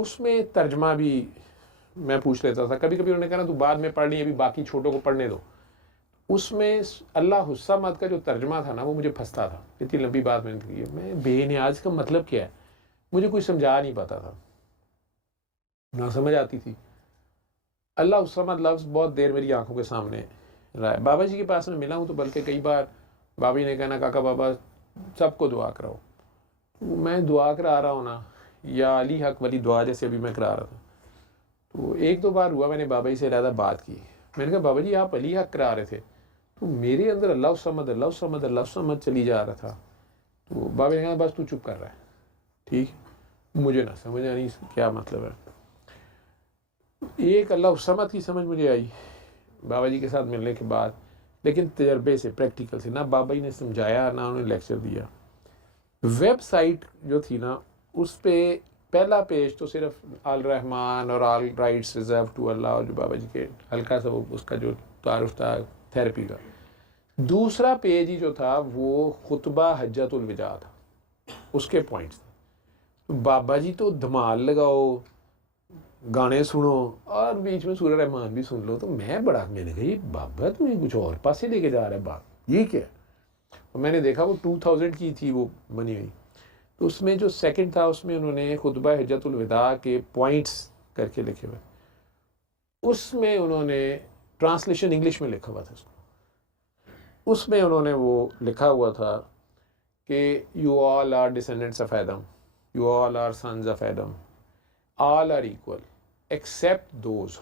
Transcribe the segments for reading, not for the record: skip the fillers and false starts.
उसमें तर्जमा भी मैं पूछ लेता था। कभी कभी उन्होंने कहा ना तू बाद में पढ़ ली, अभी बाकी छोटों को पढ़ने दो। उसमें अल्लाह हुस्सामत का जो तर्जमा था ना वो मुझे फंसता था। इतनी लंबी बात मैंने की है, मैं बेनियाज का मतलब क्या है मुझे कोई समझा नहीं पाता था, ना समझ आती थी। अल्लाह हुस्सामत लफ्ज़ बहुत देर मेरी आंखों के सामने रहा है। बाबा जी के पास में मिला हूँ तो बल्कि कई बार बाबा जी ने कहना काका बाबा सबको दुआ कराओ, मैं दुआ करा रहा हूँ ना, या अली हक वाली दुआ जैसे अभी मैं करा रहा था। तो एक दो बार हुआ मैंने बाबा जी से ज़्यादा बात की। मैंने कहा बाबा जी आप अली हक करा रहे थे, तो मेरे अंदर अल्लाह समद अल्लाह समद अल्लाह समद चली जा रहा था। तो बाबा ने कहा बस तू चुप कर रहा है, ठीक, मुझे ना समझ आनी क्या मतलब है। एक अल्लाह समद की समझ मुझे आई बाबा जी के साथ मिलने के बाद, लेकिन तजर्बे से, प्रैक्टिकल से। ना बाबा जी ने समझाया ना उन्होंने लेक्चर दिया। वेबसाइट जो थी ना उस पर पहला पेज तो सिर्फ अल रहमान और अल राइट्स रिजर्व टू अल्लाह और जो बाबा जी के हल्का सा वो उसका जो तारुफ था थेरेपी का। दूसरा पेज ही जो था वो खुतबा हज्जतुल विदा था, उसके पॉइंट्स थे। तो बाबा जी तो धमाल लगाओ, गाने सुनो और बीच में सूरह रहमान भी सुन लो। तो मैंने कहा ये बाबा तुम्हें कुछ और पास ही लेके जा रहा है बात, ये क्या है। और मैंने देखा वो 2000 की थी वो बनी हुई। तो उसमें जो सेकंड था उसमें उन्होंने खुतबा हज्जतुल विदा के पॉइंट्स करके लिखे हुए, उसमें उन्होंने ट्रांसलेशन इंग्लिश में लिखा हुआ था उसमें उन्होंने वो लिखा हुआ था कि you all are descendants of Adam, you all are sons of Adam, all are equal except those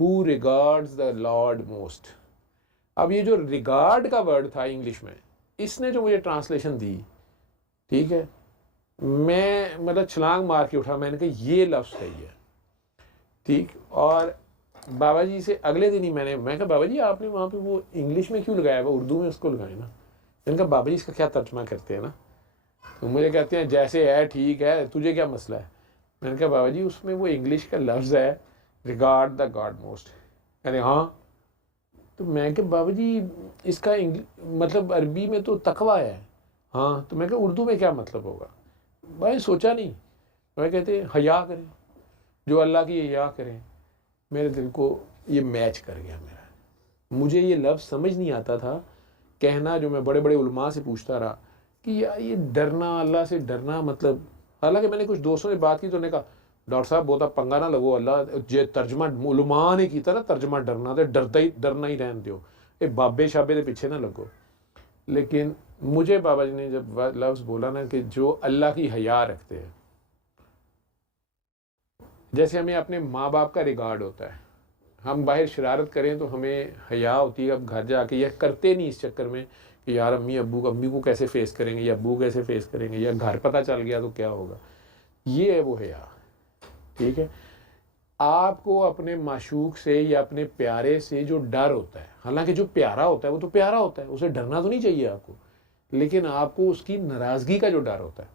who regards the Lord most. अब ये जो रिगार्ड का वर्ड था इंग्लिश में, इसने जो मुझे ट्रांसलेशन दी, ठीक है, मैं मतलब छलांग मार के उठा। मैंने कहा ये लफ्ज़ सही है, ठीक। और बाबा जी से अगले दिन ही मैं कहा बाबा जी आपने वहाँ पे वो इंग्लिश में क्यों लगाया, वो उर्दू में उसको लगाए ना। मैंने कहा बाबा जी इसका क्या तर्जमा करते हैं ना। तो मुझे कहते हैं जैसे है ठीक है, तुझे क्या मसला है। मैंने कहा बाबा जी उसमें वो इंग्लिश का लफ्ज़ है रिगार्ड द गॉड मोस्ट। कहते हाँ। तो मैं कहा बाबा जी इसका मतलब अरबी में तो तकवा है। हाँ। तो मैं कहा उर्दू में क्या मतलब होगा। भाई सोचा नहीं। मैं कहते हया करें, जो अल्लाह की हया करें। मेरे दिल को ये मैच कर गया मेरा। मुझे ये लफ्ज़ समझ नहीं आता था कहना, जो मैं बड़े बड़े उलमा से पूछता रहा कि यार ये डरना, अल्लाह से डरना मतलब। हालांकि मैंने कुछ दोस्तों से बात की तो उन्होंने कहा डॉक्टर साहब बहुत पंगा ना लगो, अल्लाह जे तर्जमा उलमा ने किया ना तर्जमा डरना, तो डरना ही रहने दो, ये बाबे शाबे के पीछे ना लगो। लेकिन मुझे बाबा जी ने जब लफ्ज़ बोला ना कि जो अल्लाह की हया रखते हैं, जैसे हमें अपने माँ बाप का रिगार्ड होता है, हम बाहर शरारत करें तो हमें हया होती है अब घर जाके, या करते नहीं इस चक्कर में कि यार अम्मी को कैसे फेस करेंगे या अब्बू कैसे फेस करेंगे, या घर पता चल गया तो क्या होगा। ये है वो हया, ठीक है। आपको अपने माशूक से या अपने प्यारे से जो डर होता है, हालांकि जो प्यारा होता है वो तो प्यारा होता है, उसे डरना तो नहीं चाहिए आपको, लेकिन आपको उसकी नाराज़गी का जो डर होता है,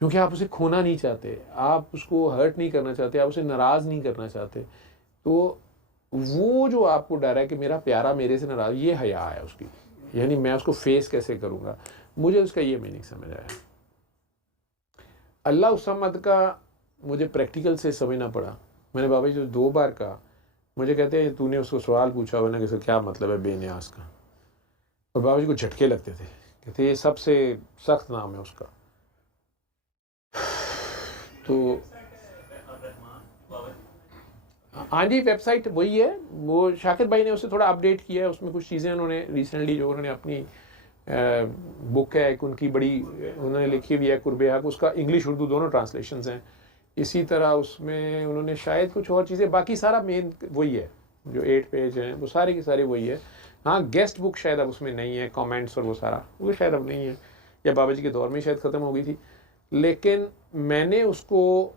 क्योंकि आप उसे खोना नहीं चाहते, आप उसको हर्ट नहीं करना चाहते, आप उसे नाराज़ नहीं करना चाहते, तो वो जो आपको डर है कि मेरा प्यारा मेरे से नाराज़, ये हया है उसकी, यानी मैं उसको फेस कैसे करूँगा। मुझे उसका ये मीनिंग समझ आया। अल्लाह उस समद का मुझे प्रैक्टिकल से समझना पड़ा। मैंने बाबा जी जो 2 बार कहा, मुझे कहते हैं तूने उसको सवाल पूछा हुआ ना कि क्या मतलब है बेनियाज का, और बाबा जी को झटके लगते थे, कहते ये सबसे सख्त नाम है उसका। तो हाँ जी, वेबसाइट वही है, वो शाकिर भाई ने उसे थोड़ा अपडेट किया है, उसमें कुछ चीज़ें उन्होंने रिसेंटली जो उन्होंने अपनी बुक है एक उनकी बड़ी उन्होंने लिखी हुई है कुर्बे हक, उसका इंग्लिश उर्दू दोनों ट्रांसलेशंस हैं। इसी तरह उसमें उन्होंने शायद कुछ और चीज़ें, बाकी सारा मेन वही है, जो 8 पेज हैं वो सारे की सारी वही है। हाँ गेस्ट बुक शायद अब उसमें नहीं है, कमेंट्स और वो सारा वो शायद अब नहीं है, या बाबा जी के दौर में शायद ख़त्म हो गई थी। लेकिन मैंने उसको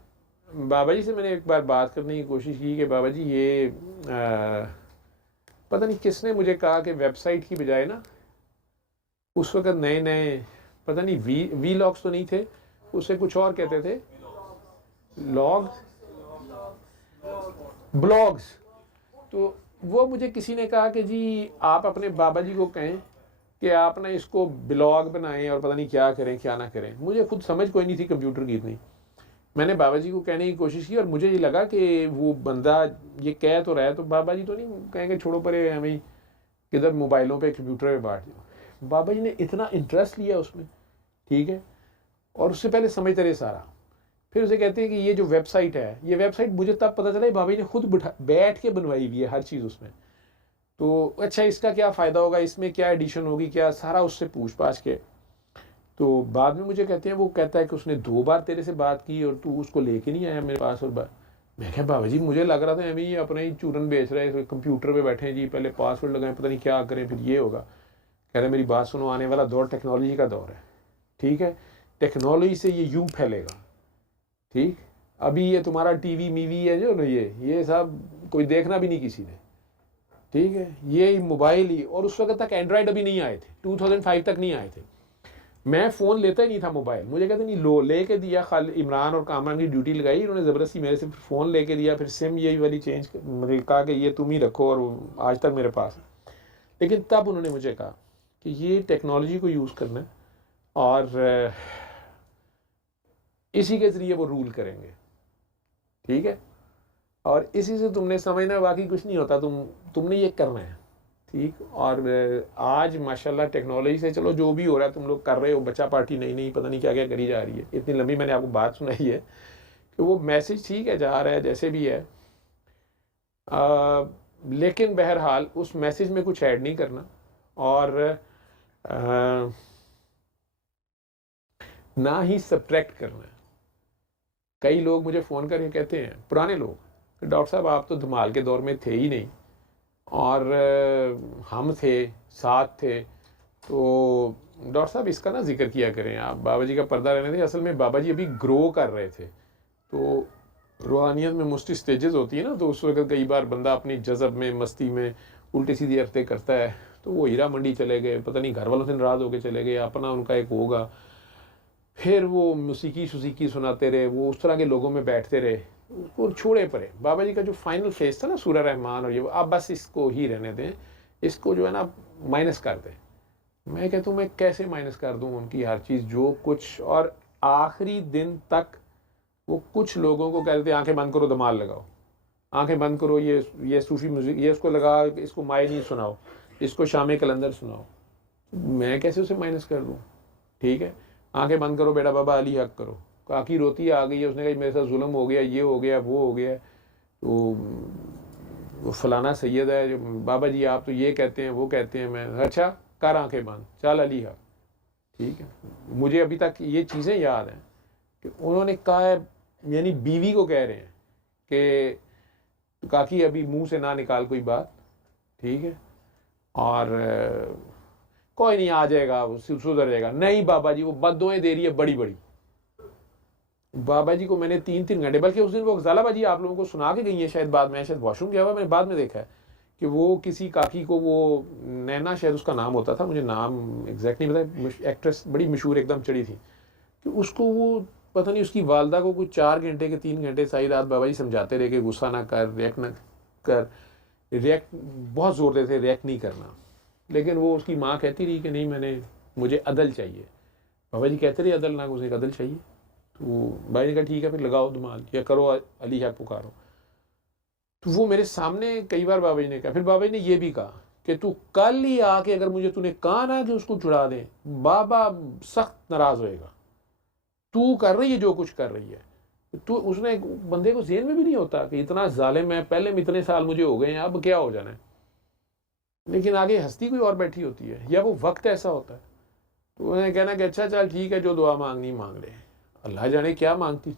बाबा जी से मैंने एक बार बात करने की कोशिश की कि बाबा जी ये पता नहीं किसने मुझे कहा कि वेबसाइट की बजाय ना, उस वक्त नए नए पता नहीं वी लॉग्स तो नहीं थे, उसे कुछ और कहते थे, लॉग ब्लॉग्स। तो वो मुझे किसी ने कहा कि जी आप अपने बाबा जी को कहें कि आप ना इसको ब्लॉग बनाएं और पता नहीं क्या करें क्या ना करें। मुझे खुद समझ कोई नहीं थी कंप्यूटर की इतनी। मैंने बाबा जी को कहने की कोशिश की और मुझे ये लगा कि वो बंदा ये कह तो रहा है तो बाबा जी तो नहीं कहेंगे छोड़ो परे हमें किधर मोबाइलों पे कंप्यूटर पे बांट दो। बाबा जी ने इतना इंटरेस्ट लिया उसमें, ठीक है, और उससे पहले समझते रहे सारा। फिर उसे कहते हैं कि ये जो वेबसाइट है, ये वेबसाइट मुझे तब पता चला बाबा जी ने खुद बैठ के बनवाई हुई है हर चीज़ उसमें। तो अच्छा इसका क्या फ़ायदा होगा, इसमें क्या एडिशन होगी, क्या, सारा उससे पूछ पाछ के। तो बाद में मुझे कहते हैं, वो कहता है कि उसने 2 बार तेरे से बात की और तू उसको लेके नहीं आया मेरे पास। और मैं क्या बाबा जी मुझे लग रहा था अभी ये अपने ही चूरन बेच रहे हैं, कंप्यूटर पे बैठे हैं जी, पहले पासवर्ड लगाएं, पता नहीं क्या करें, फिर ये होगा। कह रहे मेरी बात सुनो, आने वाला दौर टेक्नोलॉजी का दौर है, ठीक है, टेक्नोलॉजी से ये यूं फैलेगा, ठीक। अभी ये तुम्हारा टीवी मीवी है जो ये सब कोई देखना भी नहीं किसी ने, ठीक है, ये मोबाइल ही। और उस वक्त तक एंड्रॉयड अभी नहीं आए थे, 2005 तक नहीं आए थे। मैं फ़ोन लेता ही नहीं था मोबाइल, मुझे कहते नहीं लो, लेके दिया, खाली इमरान और कामरान की ड्यूटी लगाई, उन्होंने ज़बरदस्ती मेरे से फ़ोन लेके दिया, फिर सिम यही वाली चेंज, मुझे कहा कि ये तुम ही रखो, और आज तक मेरे पास है। लेकिन तब उन्होंने मुझे कहा कि ये टेक्नोलॉजी को यूज़ करना है और इसी के ज़रिए वो रूल करेंगे, ठीक है, और इसी से तुमने समझना, बाकी कुछ नहीं होता, तुमने ये करना है, ठीक। और आज माशाल्लाह टेक्नोलॉजी से चलो जो भी हो रहा है तुम लोग कर रहे हो, बच्चा पार्टी नई नई पता नहीं क्या क्या करी जा रही है। इतनी लंबी मैंने आपको बात सुनाई है कि वो मैसेज ठीक है जा रहा है जैसे भी है, लेकिन बहरहाल उस मैसेज में कुछ ऐड नहीं करना और ना ही सब्ट्रैक्ट करना है। कई लोग मुझे फ़ोन करके कहते हैं, पुराने लोग, कि डॉक्टर साहब आप तो धमाल के दौर में थे ही नहीं और हम थे, साथ थे, तो डॉक्टर साहब इसका ना जिक्र किया करें आप, बाबा जी का पर्दा रहने थे। असल में बाबा जी अभी ग्रो कर रहे थे, तो रूहानियत में मुस्ती स्टेजेस होती है ना, तो उस वक्त कई बार बंदा अपनी जज़ब में, मस्ती में उल्टी सीधी हरकतें करता है। तो वो हीरा मंडी चले गए, पता नहीं घर वालों से नाराज़ होके चले गए, अपना उनका एक होगा, फिर वो मौसीकी सुनाते रहे, वो उस तरह के लोगों में बैठते रहे, और छोड़े पड़े। बाबा जी का जो फाइनल फेज था ना सूरह रहमान और ये, आप बस इसको ही रहने दें, इसको जो है ना माइनस कर दें। मैं कहता हूँ मैं कैसे माइनस कर दूँ उनकी हर चीज़ जो कुछ, और आखिरी दिन तक वो कुछ लोगों को कहते आंखें बंद करो धमाल लगाओ, आंखें बंद करो, ये सूफी म्यूज़िक ये उसको लगा, इसको माए नहीं सुनाओ, इसको शाम कलंदर सुनाओ। मैं कैसे उसे माइनस कर दूँ, ठीक है। आंखें बंद करो, बेटा बाबा अली हक करो, काकी रोती आ गई है, उसने कहा मेरे साथ जुल्म हो गया, ये हो गया, वो हो गया, तो वो फलाना सैयद है जो, बाबा जी आप तो ये कहते हैं वो कहते हैं। मैं अच्छा कर आंखें बंद, चल अली हक, ठीक है। मुझे अभी तक ये चीज़ें याद हैं कि उन्होंने कहा है, यानी बीवी को कह रहे हैं कि काकी अभी मुंह से ना निकाल कोई बात, ठीक है, और कोई नहीं आ जाएगा, सुधर जाएगा। नहीं बाबा जी वो बद्दुआएं दे रही है बड़ी बड़ी। बाबा जी को मैंने 3-3 घंटे, बल्कि उस दिन वो गजाला बाजी आप लोगों को सुना के गई है शायद, बाद में शायद वॉशरूम गया हुआ, मैंने बाद में देखा है कि वो किसी काकी को, वो नैना शायद उसका नाम होता था, मुझे नाम एग्जैक्ट नहीं पता, एक्ट्रेस बड़ी मशहूर एकदम चढ़ी थी, कि उसको वो पता नहीं उसकी वालदा को कुछ 4 घंटे के 3 घंटे सारी रात बाबा जी समझाते रहे कि गुस्सा ना कर, रिएक्ट ना कर, रिएक्ट बहुत ज़ोर देते, रिएक्ट नहीं करना। लेकिन वो उसकी माँ कहती रही कि नहीं मुझे अदल चाहिए। बाबा जी कहते रहे अदल ना, उसे अदल चाहिए। तो भाई ने कहा ठीक है फिर लगाओ धमाल या करो अली हक पुकारो। तो वो मेरे सामने कई बार बाबा जी ने कहा, फिर बाबा जी ने ये भी कहा कि तू कल ही आके अगर मुझे तूने कहा ना कि उसको छुड़ा दे, बाबा सख्त नाराज़ होएगा, तू कर रही है जो कुछ कर रही है। तो उसने बंदे को जेहन में भी नहीं होता कि इतना जालिम है, पहले में इतने साल मुझे हो गए हैं, अब क्या हो जाना है। लेकिन आगे हस्ती कोई और बैठी होती है, या वो वक्त ऐसा होता है। तो उन्हें कहना कि अच्छा चल ठीक है, जो दुआ मांगनी मांग ले, अल्लाह जाने क्या मांगती।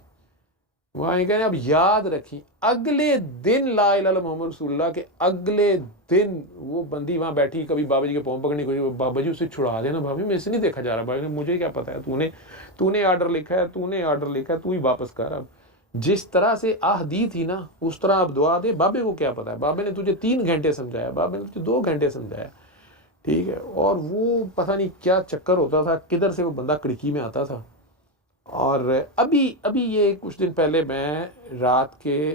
वहाँ कहने अब याद रखी, अगले दिन ला इलाहा इल्लल्लाह मोहम्मद रसूलुल्लाह के अगले दिन वो बंदी वहाँ बैठी, कभी बाबा जी के पाँव पकड़ने को, बाबा जी उसे छुड़ा देना, भाभी मेरे से नहीं देखा जा रहा। भाई ने मुझे क्या पता है, तूने ऑर्डर लिखा है, तूने ऑर्डर लिखा है, तू ही वापस कर। अब जिस तरह से आह दी थी ना, उस तरह अब दुआ दे। बाबे को क्या पता है, बाबे ने तुझे 3 घंटे समझाया, बाबे ने तुझे 2 घंटे समझाया, ठीक है। और वो पता नहीं क्या चक्कर होता था, किधर से वो बंदा खिड़की में आता था। और अभी ये कुछ दिन पहले मैं रात के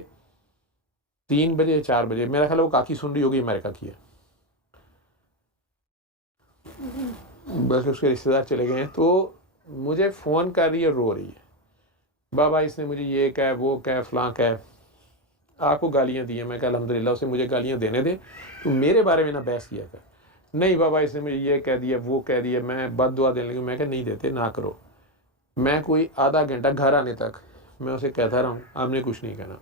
3 बजे 4 बजे, मेरा ख्याल वो काकी सुन रही होगी, अमेरिका की है, बस उसके रिश्तेदार चले गए हैं, तो मुझे फ़ोन कर रही है, रो रही है। बाबा इसने मुझे ये कहा, वो कहा, फलां कहा, आपको गालियाँ दी हैं। मैं कहा अल्हम्दुलिल्लाह उसे मुझे गालियाँ देने दे, तू मेरे बारे में ना बहस किया कर। नहीं बाबा इसने मुझे ये कह दिया, वो कह दिया, मैं बद दुआ देने लगी। मैं कहा नहीं देते, ना करो। मैं कोई आधा घंटा घर आने तक मैं उसे कहता रहा हूँ आपने कुछ नहीं कहना।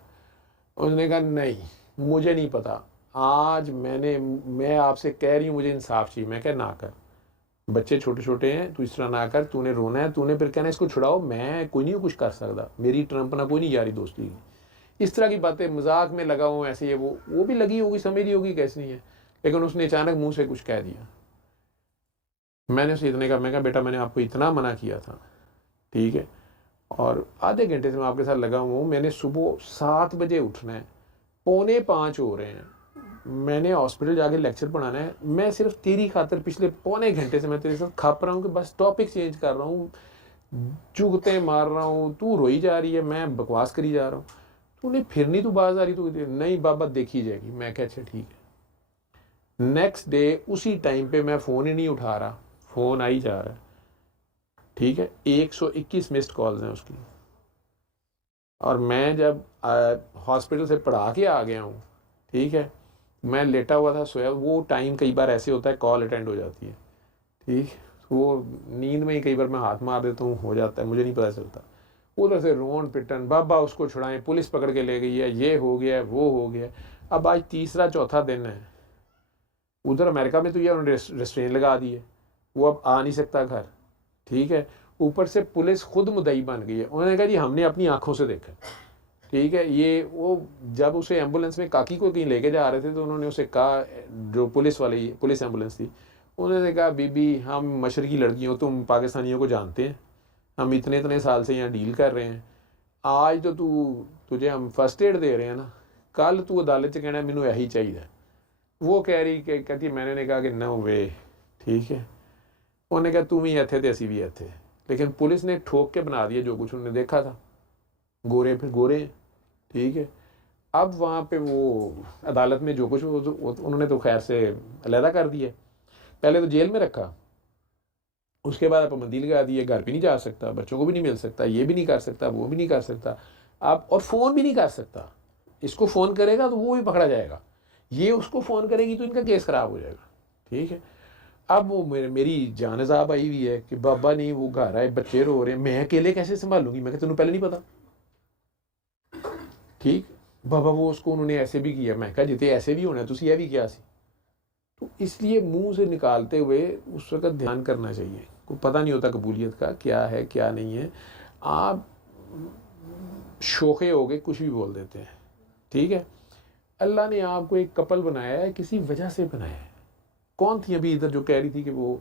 उसने कहा नहीं मुझे नहीं पता, आज मैं आपसे कह रही हूँ मुझे इंसाफ चाहिए। मैं कह ना कर, बच्चे छोटे छोटे हैं, तू इस तरह ना कर, तूने रोना है, तूने फिर कहना इसको छुड़ाओ, मैं कोई नहीं कुछ कर सकता, मेरी ट्रम्प ना कोई नहीं यारी दोस्ती की। इस तरह की बातें मजाक में लगा हूँ ऐसे, ये वो भी लगी होगी, समझ रही होगी कैसे नहीं है। लेकिन उसने अचानक मुंह से कुछ कह दिया। मैंने उसे इतने कहा, मैं कहा बेटा मैंने आपको इतना मना किया था, ठीक है, और आधे घंटे से मैं आपके साथ लगा हुआ हूँ। मैंने सुबह 7 बजे उठना है, 4:45 हो रहे हैं, मैंने हॉस्पिटल जाके लेक्चर पढ़ाना है। मैं सिर्फ तेरी खातिर पिछले पौने घंटे से मैं तेरे साथ खप रहा हूँ कि बस टॉपिक चेंज कर रहा हूँ, चुगते मार रहा हूँ, तू रोई जा रही है, मैं बकवास करी जा रहा हूँ, तूने फिर नहीं, तू बाज आ रही, तू नहीं बाबा देखी जाएगी। मैं कहा अच्छा ठीक है। नेक्स्ट डे उसी टाइम पे मैं फ़ोन ही नहीं उठा रहा, फ़ोन आई जा रहा है, ठीक है, 121 मिस्ड कॉल्स हैं उसकी। और मैं जब हॉस्पिटल से पढ़ा के आ गया हूँ, ठीक है, मैं लेटा हुआ था सोया, वो टाइम कई बार ऐसे होता है कॉल अटेंड हो जाती है, ठीक, वो नींद में ही कई बार मैं हाथ मार देता हूँ, हो जाता है, मुझे नहीं पता चलता। उधर से रोन पिटन, बाबा उसको छुड़ाएं, पुलिस पकड़ के ले गई है, ये हो गया है, वो हो गया है। अब आज तीसरा चौथा दिन है। उधर अमेरिका में तो ये उन्होंने रेस्ट्रेन लगा दी है, वो अब आ नहीं सकता घर, ठीक है। ऊपर से पुलिस खुद मुद्दई बन गई है। उन्होंने कहा जी हमने अपनी आंखों से देखा, ठीक है। ये वो जब उसे एम्बुलेंस में काकी को कहीं लेके जा रहे थे तो उन्होंने उसे कहा, जो पुलिस वाली पुलिस एम्बुलेंस थी, उन्होंने कहा बीबी हम मशरकी लड़कियों, तुम पाकिस्तानियों को जानते हैं, हम इतने इतने साल से यहाँ डील कर रहे हैं, आज तो तुझे हम फर्स्ट एड दे रहे हैं ना, कल तू अदालत कहना मैनू यही चाहिए। वो कह रही कि कहती मैंने ने कहा कि नो वे, ठीक है। उन्होंने कहा तुम ही इतने तो असी भी इतने। लेकिन पुलिस ने ठोक के बना दिया जो कुछ उन्होंने देखा था, गोरे फिर गोरे, ठीक है। अब वहाँ पे वो अदालत में जो कुछ उन्होंने तो खैर से अलहदा कर दिया, पहले तो जेल में रखा, उसके बाद पाबंदी लगा दी है, घर भी नहीं जा सकता, बच्चों को भी नहीं मिल सकता, ये भी नहीं कर सकता, वो भी नहीं कर सकता आप, और फ़ोन भी नहीं कर सकता। इसको फ़ोन करेगा तो वो भी पकड़ा जाएगा, ये उसको फ़ोन करेगी तो इनका केस ख़राब हो जाएगा, ठीक है। अब वो मेरी जानसाब आई हुई है कि बाबा नहीं, वो घर आए, बच्चे रो रहे हैं, मैं अकेले कैसे संभालूंगी। मैं तेन पहले नहीं पता, ठीक। बाबा वो उसको उन्होंने ऐसे भी किया। मैं कहा जिते ऐसे भी होना तुसी यह भी किया सी। तो इसलिए मुंह से निकालते हुए उस वक्त ध्यान करना चाहिए, को पता नहीं होता कबूलियत का क्या है क्या नहीं है। आप शोखे हो गए कुछ भी बोल देते हैं, ठीक है। अल्लाह ने आपको एक कपल बनाया है, किसी वजह से बनाया है। कौन थी अभी इधर जो कह रही थी कि वो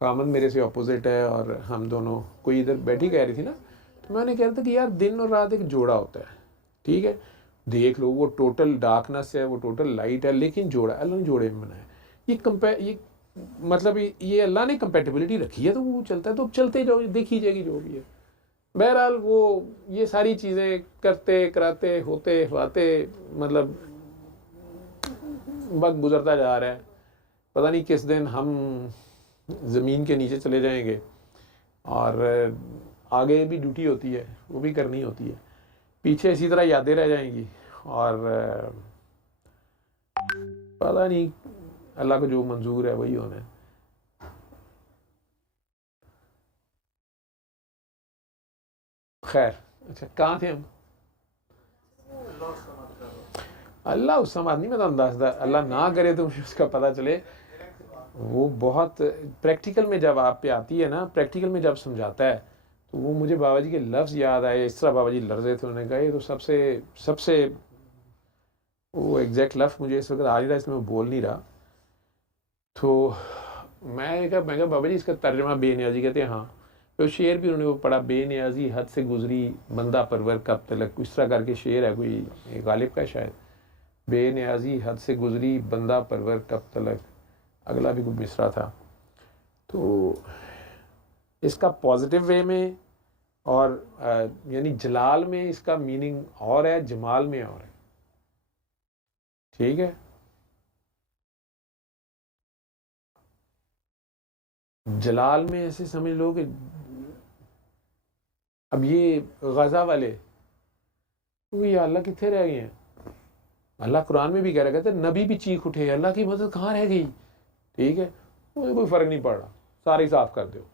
कामन मेरे से अपोजिट है और हम दोनों, कोई इधर बैठी कह रही थी ना, तो मैं उन्हें कह रहा था कि यार दिन और रात एक जोड़ा होता है, ठीक है। देख लो वो टोटल डार्कनेस है, वो टोटल लाइट है, लेकिन जोड़ा अल्लाह ने जोड़े में बनाया। ये मतलब ये अल्लाह ने कंपेटिबिलिटी रखी है तो वो चलता है, तो चलते जाओ, देखी जाएगी जो भी है। बहरहाल वो ये सारी चीज़ें करते कराते होते हुआते मतलब वक्त गुजरता जा रहा है। पता नहीं किस दिन हम ज़मीन के नीचे चले जाएंगे, और आगे भी ड्यूटी होती है, वो भी करनी होती है, पीछे इसी तरह यादें रह जाएंगी। और पता नहीं अल्लाह को जो मंजूर है वही होना है। खैर, अच्छा कहाँ थे हम? अल्लाह उस समाज नहीं, मैं तो दसदा, अल्लाह ना करे तो मुझे उसका पता चले। वो बहुत प्रैक्टिकल में जब आप पे आती है ना, प्रैक्टिकल में जब समझाता है, तो वो मुझे बाबा जी के लफ्ज़ याद आए। इस तरह बाबा जी लड़ रहे थे, उन्होंने कहा ये तो सबसे सबसे, वो एग्जैक्ट लफ्ज़ मुझे इस वक्त आ नहीं रहा, इसलिए मैं बोल नहीं रहा। तो मैं कहा बाबा जी इसका तर्जमा बेनियाजी, कहते हैं हाँ। तो शेर भी उन्होंने वो पढ़ा, बेनियाजी हद से गुजरी बंदा परवर कब तलक, इस तरह करके शेर है, कोई गालिब का शायद। बेनियाजी हद से गुजरी बंदा परवर कब तलक, अगला भी कुछ मिसरा था। तो इसका पॉजिटिव वे में और यानी जलाल में इसका मीनिंग और है, जमाल में और है, ठीक है। जलाल में ऐसे समझ लो कि अब ये गज़ा वाले, तो ये अल्लाह कितने रह गए हैं? अल्लाह कुरान में भी कह रहा, कहते नबी भी चीख उठे, अल्लाह की मदद कहाँ रह गई? ठीक है, मुझे कोई फ़र्क नहीं पड़ रहा, सारी साफ़ कर दो।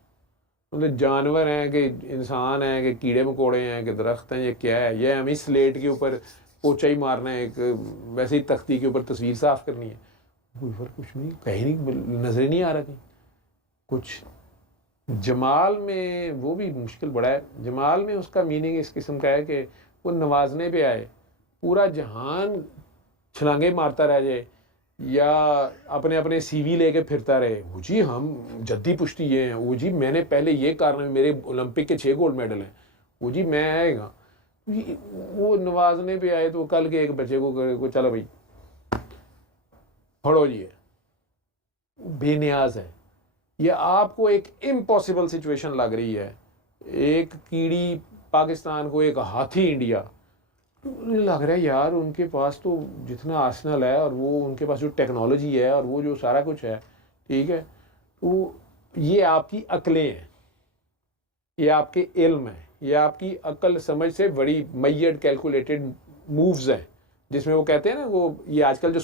मतलब जानवर हैं कि इंसान हैं कि कीड़े मकोड़े हैं कि दरख्त हैं, ये क्या है? ये हमें स्लेट के ऊपर पोचा ही मारना है, एक वैसे ही तख्ती के ऊपर तस्वीर साफ़ करनी है। कोई फ़र्क कुछ नहीं, कहीं नहीं, नज़र नहीं आ रहा कहीं कुछ। जमाल में वो भी मुश्किल बड़ा है। जमाल में उसका मीनिंग इस किस्म का है कि वो नवाजने पे आए, पूरा जहान छलांगे मारता रह जाए या अपने अपने सीवी लेके फिरता रहे, वो जी हम जद्दी पुश्ती ये हैं, वो जी मैंने पहले ये कारनामे, मेरे ओलंपिक के 6 गोल्ड मेडल हैं, वो जी मैं आएगा। वो नवाजने पे आए तो कल के एक बच्चे को चलो भाई पढ़ो जी, बेनियाज है। ये आपको एक इम्पॉसिबल सिचुएशन लग रही है, एक कीड़ी पाकिस्तान को, एक हाथी इंडिया, लग रहा है यार उनके पास तो जितना आर्सेनल है और वो उनके पास जो टेक्नोलॉजी है और वो जो सारा कुछ है, ठीक है, तो ये आपकी अकलें हैं, ये आपके इल्म है, ये आपकी अकल समझ से बड़ी मैयड कैलकुलेटेड मूव्स हैं, जिसमें वो कहते हैं ना, वो ये आजकल जो